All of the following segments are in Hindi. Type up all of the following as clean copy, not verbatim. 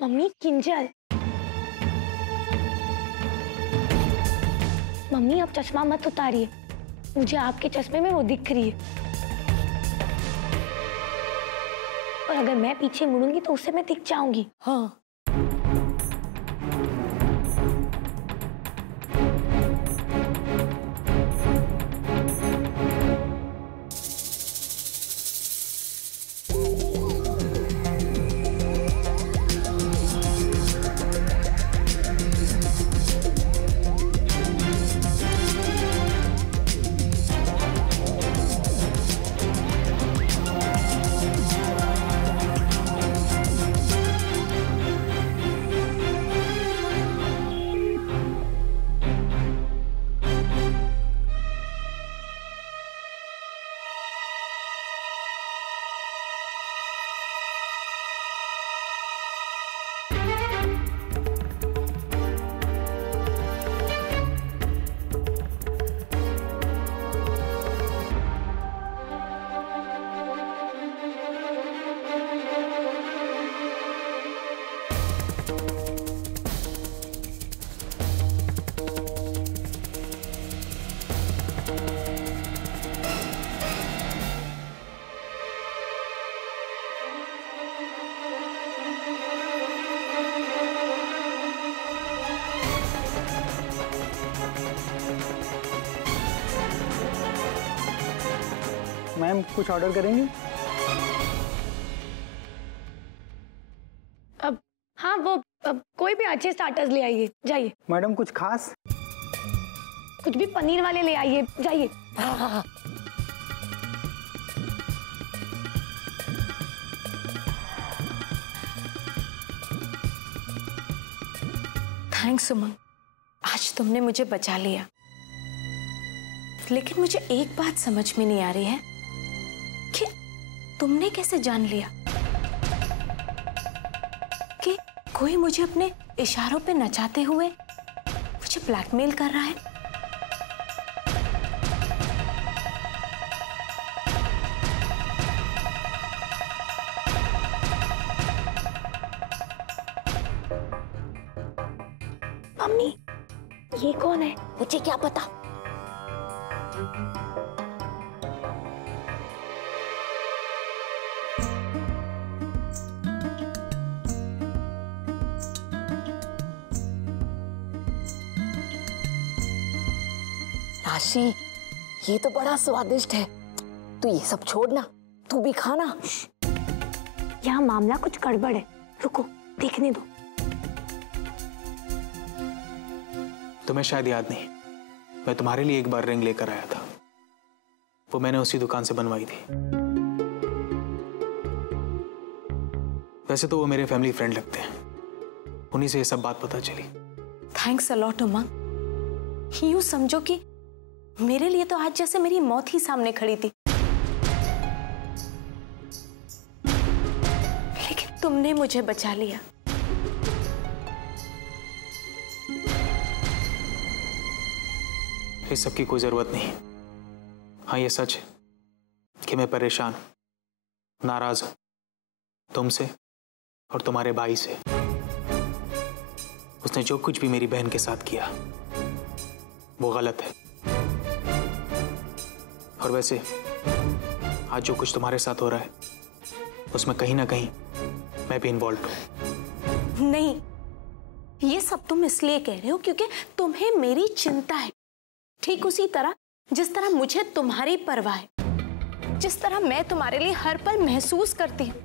मम्मी किंजल, मम्मी अब चश्मा मत उतारिए, मुझे आपके चश्मे में वो दिख रही है। और अगर मैं पीछे मुड़ूंगी तो उससे मैं दिख जाऊंगी। हाँ। मैम कुछ ऑर्डर करेंगे? अब हाँ वो कोई भी अच्छे स्टार्टर्स ले आइए, जाइए। मैडम कुछ खास? कुछ भी पनीर वाले ले आइए, जाइए। हाँ। थैंक्स सुमन, आज तुमने मुझे बचा लिया। लेकिन मुझे एक बात समझ में नहीं आ रही है कि तुमने कैसे जान लिया कि कोई मुझे अपने इशारों पे नचाते हुए मुझे ब्लैकमेल कर रहा है। मम्मी ये कौन है? मुझे क्या पता। राशि, ये तो बड़ा स्वादिष्ट है। तू ये सब छोड़ ना, तू भी खाना। यहाँ मामला कुछ गड़बड़ है, रुको देखने दो। तुम्हें शायद याद नहीं, मैं तुम्हारे लिए एक बार रिंग लेकर आया था। वो मैंने उसी दुकान से बनवाई थी। वैसे तो वो मेरे फैमिली फ्रेंड लगते हैं, उन्हीं से ये सब बात पता चली। थैंक्स अ लॉट उमंग। यूं समझो कि मेरे लिए तो आज जैसे मेरी मौत ही सामने खड़ी थी। लेकिन तुमने मुझे बचा लिया। इस सब की कोई जरूरत नहीं। हाँ ये सच है कि मैं परेशान हूं, नाराज हूं तुमसे और तुम्हारे भाई से। उसने जो कुछ भी मेरी बहन के साथ किया वो गलत है। और वैसे आज जो कुछ तुम्हारे साथ हो रहा है उसमें कहीं ना कहीं मैं भी इन्वॉल्व हूं। नहीं, ये सब तुम इसलिए कह रहे हो क्योंकि तुम्हें मेरी चिंता है। ठीक उसी तरह जिस तरह मुझे तुम्हारी परवाह है, जिस तरह मैं तुम्हारे लिए हर पल महसूस करती हूं।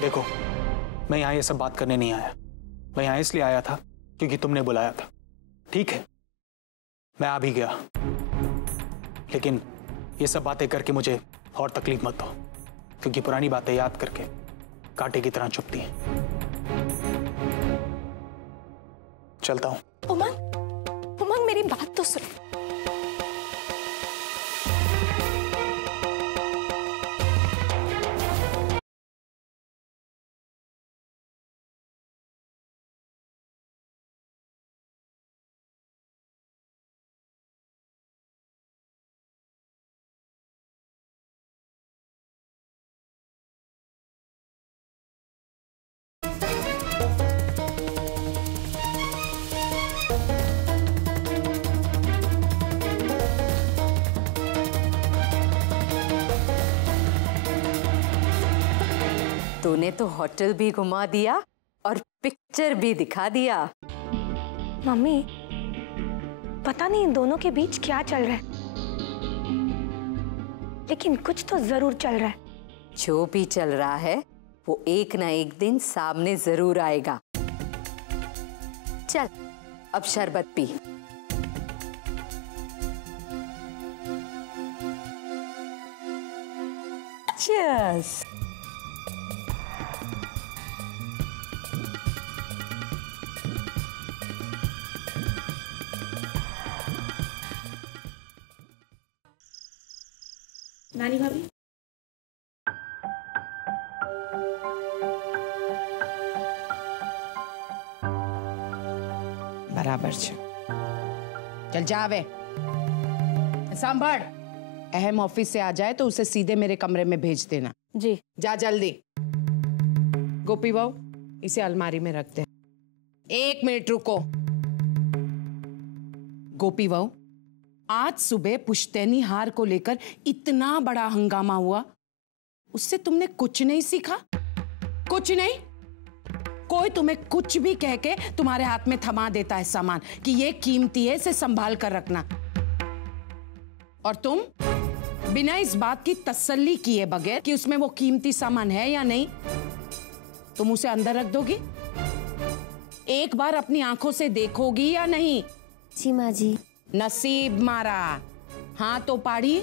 देखो, मैं यहाँ ये सब बात करने नहीं आया। मैं यहाँ इसलिए आया था क्योंकि तुमने बुलाया था। ठीक है, मैं आ भी गया, लेकिन ये सब बातें करके मुझे और तकलीफ मत दो, क्योंकि पुरानी बातें याद करके कांटे की तरह चुभती हैं। चलता हूं। उमंग, उमंग मेरी बात तो सुन। तूने तो होटल भी घुमा दिया और पिक्चर भी दिखा दिया। मम्मी, पता नहीं इन दोनों के बीच क्या चल रहा है, लेकिन कुछ तो जरूर चल रहा है। जो भी चल रहा है वो एक ना एक दिन सामने जरूर आएगा। चल अब शरबत पी। Cheers। नानी भाभी, बराबर છે। चल जावे, सांभर। अहम ऑफिस से आ जाए तो उसे सीधे मेरे कमरे में भेज देना। जी। जा जल्दी। गोपी बहू, इसे अलमारी में रख दे। 1 मिनट रुको। गोपी बहू, आज सुबह पुश्तैनी हार को लेकर इतना बड़ा हंगामा हुआ, उससे तुमने कुछ नहीं सीखा? कुछ नहीं? कोई तुम्हें कुछ भी कह के तुम्हारे हाथ में थमा देता है सामान कि ये कीमती है, इसे संभाल कर रखना, और तुम बिना इस बात की तसल्ली किए बगैर कि उसमें वो कीमती सामान है या नहीं, तुम उसे अंदर रख दोगी? एक बार अपनी आंखों से देखोगी या नहीं? जी माँ जी। नसीब मारा। हाँ तो पाड़ी।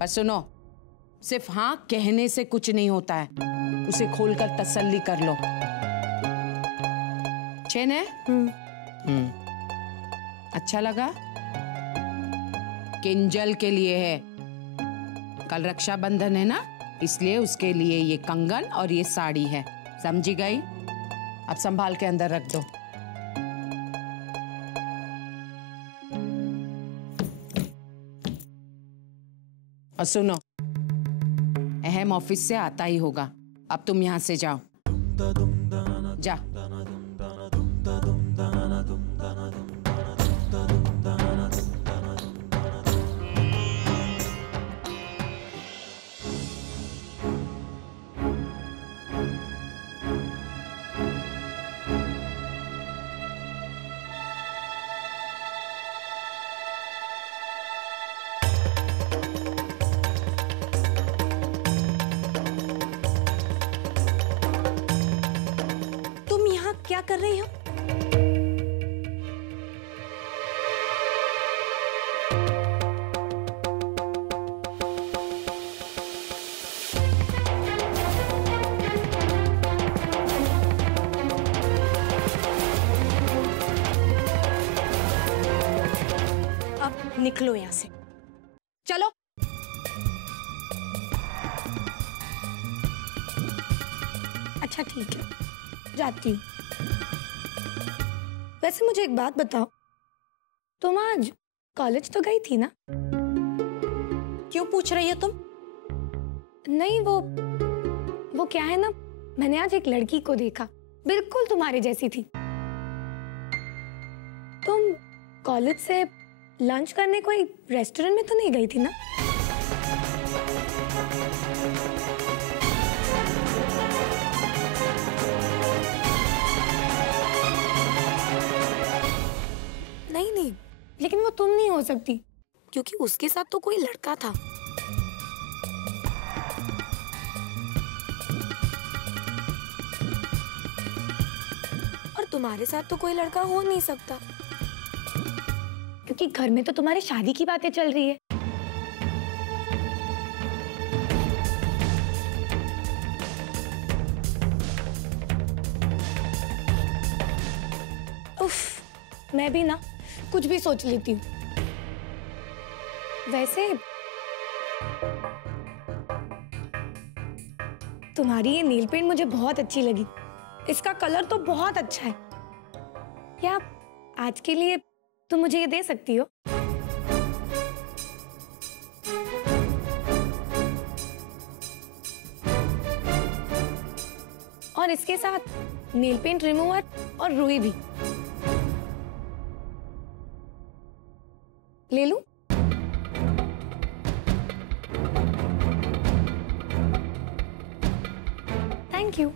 पर सुनो, सिर्फ हाँ कहने से कुछ नहीं होता है, उसे खोलकर तसल्ली कर लो। चैन है? अच्छा लगा? किंजल के लिए है। कल रक्षाबंधन है ना, इसलिए उसके लिए ये कंगन और ये साड़ी है। समझी गई? अब संभाल के अंदर रख दो। और सुनो, अहम ऑफिस से आता ही होगा, अब तुम यहां से जाओ। जा। क्या कर रही हो? अब निकलो यहां से, चलो। अच्छा ठीक है, जाती हूँ। वैसे मुझे एक बात बताओ, तुम आज कॉलेज तो गई थी ना? क्यों पूछ रही हो तुम? नहीं, वो क्या है ना, मैंने आज एक लड़की को देखा, बिल्कुल तुम्हारे जैसी थी। तुम कॉलेज से लंच करने कोई रेस्टोरेंट में तो नहीं गई थी ना? नहीं, लेकिन वो तुम नहीं हो सकती, क्योंकि उसके साथ तो कोई लड़का था। और तुम्हारे साथ तो कोई लड़का हो नहीं सकता, क्योंकि घर में तो तुम्हारी शादी की बातें चल रही है। मैं भी ना कुछ भी सोच लेती हूँ। वैसे तुम्हारी ये नेल पेंट मुझे बहुत अच्छी लगी। इसका कलर तो बहुत अच्छा है। क्या आज के लिए तुम मुझे ये दे सकती हो? और इसके साथ नेल पेंट रिमूवर और रुई भी ले लूं? Thank you.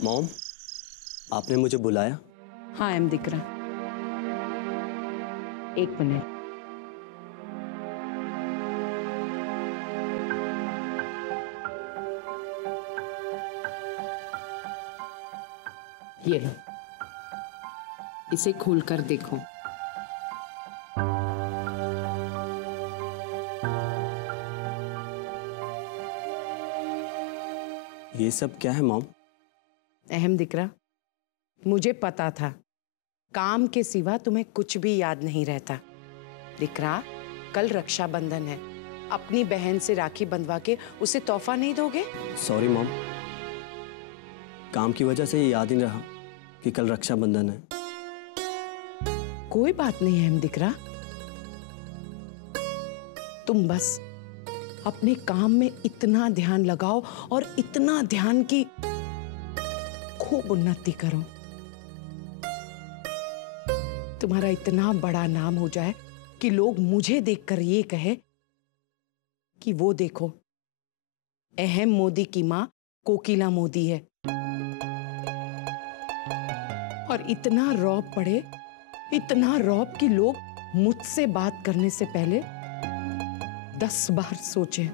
मॉम, आपने मुझे बुलाया? हाँ एम दिख रहा। एक मिनट। ये लो, इसे खोलकर देखो। ये सब क्या है मॉम? अहम दिख रहा, मुझे पता था काम के सिवा तुम्हें कुछ भी याद नहीं रहता। दिख रहा, कल रक्षाबंधन है, अपनी बहन से राखी बंधवा के उसे तोहफा नहीं दोगे? सॉरी मॉम, काम की वजह से ये याद ही नहीं रहा कि कल रक्षाबंधन है। कोई बात नहीं है, दिख रहा। तुम बस अपने काम में इतना ध्यान लगाओ और इतना ध्यान की खूब उन्नति करो। तुम्हारा इतना बड़ा नाम हो जाए कि लोग मुझे देखकर ये कहे कि वो देखो, अहम मोदी की मां कोकिला मोदी है। और इतना रौब पड़े, इतना रौब कि लोग मुझसे बात करने से पहले 10 बार सोचें।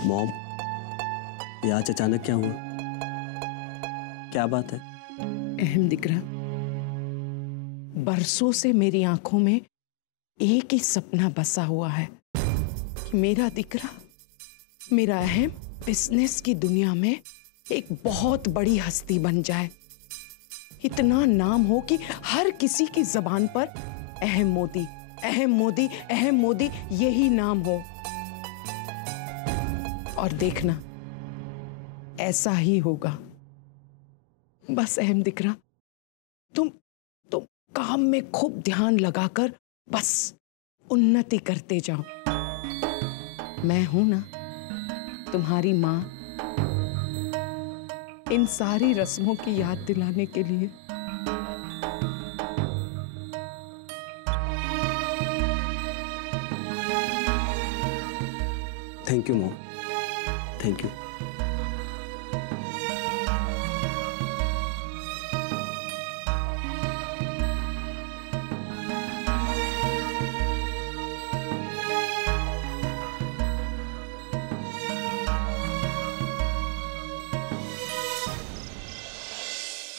मॉम, ये आज अचानक क्या हुआ? क्या बात है? अहम दिख रहा, बरसों से मेरी आंखों में एक ही सपना बसा हुआ है कि मेरा दिकरा, मेरा अहम बिजनेस की दुनिया में एक बहुत बड़ी हस्ती बन जाए। इतना नाम हो कि हर किसी की जबान पर अहम मोदी, अहम मोदी, अहम मोदी यही नाम हो। और देखना, ऐसा ही होगा। बस अहम दिख रहा, तुम काम में खूब ध्यान लगाकर बस उन्नति करते जाओ। मैं हूं ना, तुम्हारी मां, इन सारी रस्मों की याद दिलाने के लिए। Thank you mom, thank you.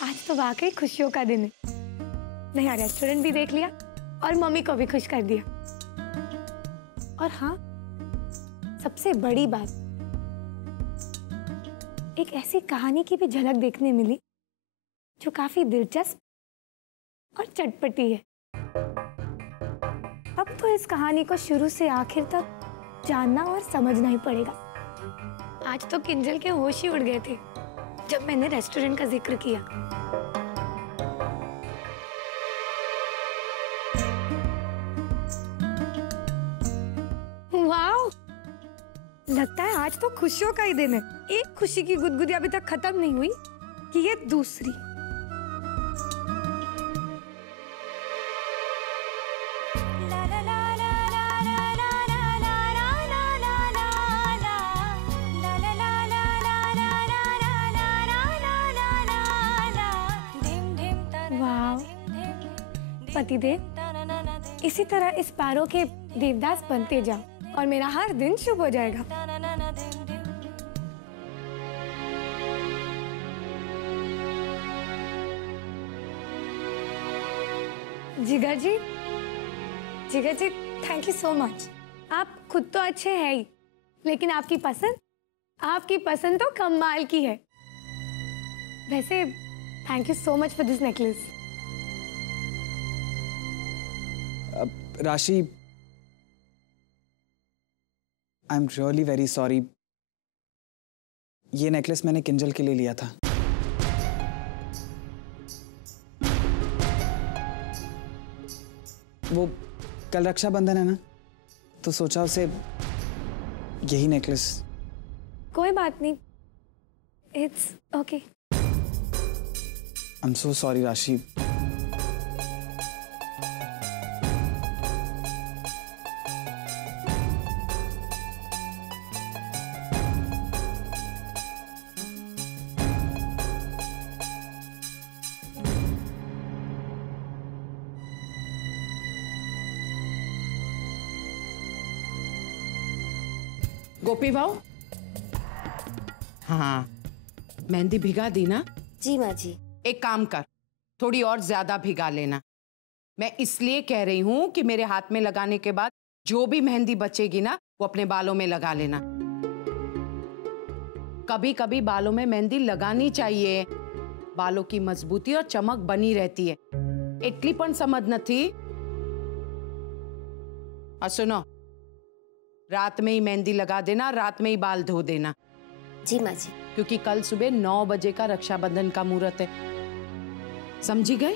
आज तो वाकई खुशियों का दिन है। नया रेस्टोरेंट भी देख लिया और मम्मी को भी खुश कर दिया। और हाँ, सबसे बड़ी बात, एक ऐसी कहानी की भी झलक देखने मिली जो काफी दिलचस्प और चटपटी है। अब तो इस कहानी को शुरू से आखिर तक जानना और समझना ही पड़ेगा। आज तो किंजल के होश ही उड़ गए थे जब मैंने रेस्टोरेंट का जिक्र किया। वाओ, लगता है आज तो खुशियों का ही दिन है। एक खुशी की गुदगुदी अभी तक खत्म नहीं हुई कि ये दूसरी। वाओ, पतिदेव, इसी तरह इस पैरों के देवदास बनते जाओ और मेरा हर दिन शुभ हो जाएगा। जिगर जी थैंक यू सो मच। आप खुद तो अच्छे हैं ही, लेकिन आपकी पसंद तो कमाल की है। वैसे thank you so much for this necklace. Rashi, I am really very sorry. ये नेकलेस मैंने किंजल के लिए लिया था। वो कल रक्षाबंधन है ना, तो सोचा उसे यही नेकलेस। कोई बात नहीं, it's okay. I am so sorry राशि। गोपी भाऊ, हाँ मेहंदी भिगा दी ना? जी माँ जी। एक काम कर, थोड़ी और ज्यादा भिगा लेना। मैं इसलिए कह रही हूँ कि मेरे हाथ में लगाने के बाद जो भी मेहंदी बचेगी ना, वो अपने बालों में लगा लेना। कभी कभी बालों में मेहंदी लगानी चाहिए, बालों की मजबूती और चमक बनी रहती है। એટલી समझ न थी। और सुनो, रात में ही मेहंदी लगा देना, रात में ही बाल धो देना। जी माँ जी। क्योंकि कल सुबह 9 बजे का रक्षाबंधन का मुहूर्त है, समझी गए?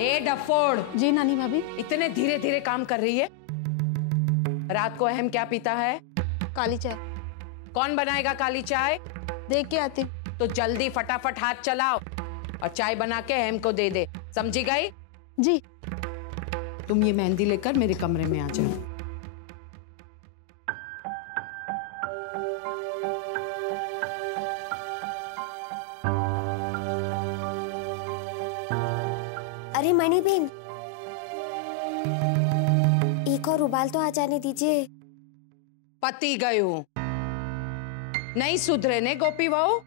ए डफोड़। जी नानी भाभी। इतने धीरे धीरे काम कर रही है। रात को अहम क्या पीता है? काली चाय। कौन बनाएगा काली चाय? देख के आती। तो जल्दी फटाफट हाथ चलाओ और चाय बना के अहम को दे दे, समझी गई? जी। तुम ये मेहंदी लेकर मेरे कमरे में आ जाओ। अरे मणि बेन, एक और उबाल तो आ जाने दीजिए। पति गए हो, नहीं सुधरे ने गोपी बहू।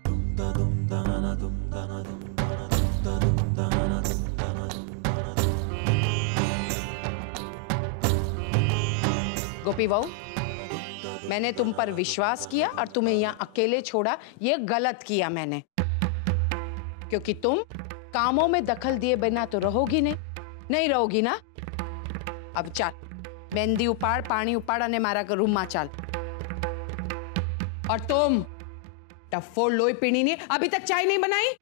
गोपी बहू, मैंने तुम पर विश्वास किया और तुम्हें यहाँ अकेले छोड़ा, ये गलत किया मैंने। क्योंकि तुम कामों में दखल दिए बिना तो रहोगी नहीं रहोगी ना? अब चल, मेहंदी उपाड़, पानी उपाड़ और मारा कर रूम में चल। और तुम टफोड़ लोई पीनी नहीं, अभी तक चाय नहीं बनाई?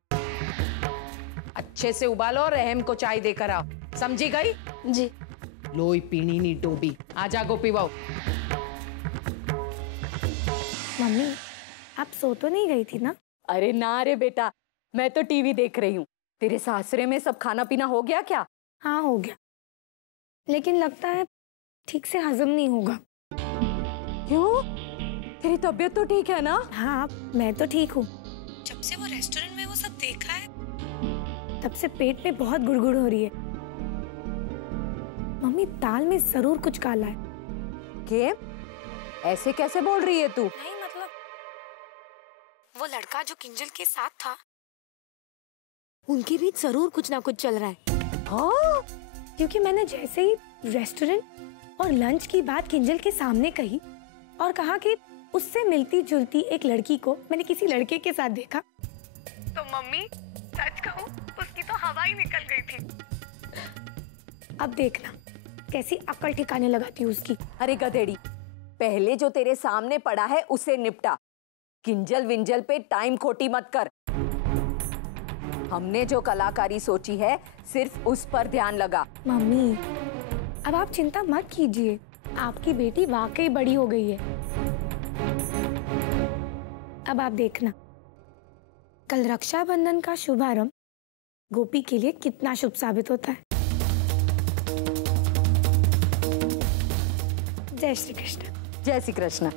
अच्छे से उबालो और रहम को चाय देकर आओ, समझी गई? जी। लोई पीनी नहीं डोबी। आजा गोपी बहू। मम्मी, आप सो तो नहीं गई थी ना? अरे ना रे बेटा, मैं तो टीवी देख रही हूँ। तेरे सासरे में सब खाना पीना हो गया क्या? हाँ हो गया, लेकिन लगता है ठीक से हजम नहीं होगा। क्यों? तेरी तबीयत तो ठीक है ना? हाँ मैं तो ठीक हूँ। जब से वो रेस्टोरेंट में वो सब देखा है, तब से पेट में बहुत गुड़गुड़ हो रही है। मम्मी, दाल में जरूर कुछ काला है। क्या? ऐसे कैसे बोल रही है तू? नहीं मतलब, वो लड़का जो किंजल के साथ था, उनके बीच जरूर कुछ ना कुछ चल रहा है। हाँ? क्योंकि मैंने जैसे ही रेस्टोरेंट और लंच की बात किंजल के सामने कही और कहा कि उससे मिलती जुलती एक लड़की को मैंने किसी लड़के के साथ देखा, तो मम्मी सच कहूं, उसकी तो हवा ही निकल गई थी। अब देखना कैसी अक्ल ठिकाने लगाती हूँ उसकी। अरे गधेड़ी, पहले जो तेरे सामने पड़ा है उसे निपटा। किंजल विंजल पे टाइम खोटी मत कर। हमने जो कलाकारी सोची है, सिर्फ उस पर ध्यान लगा। मम्मी, अब आप चिंता मत कीजिए, आपकी बेटी वाकई बड़ी हो गई है। अब आप देखना, कल रक्षाबंधन का शुभारंभ गोपी के लिए कितना शुभ साबित होता है। जय श्री कृष्ण। जय श्री कृष्ण।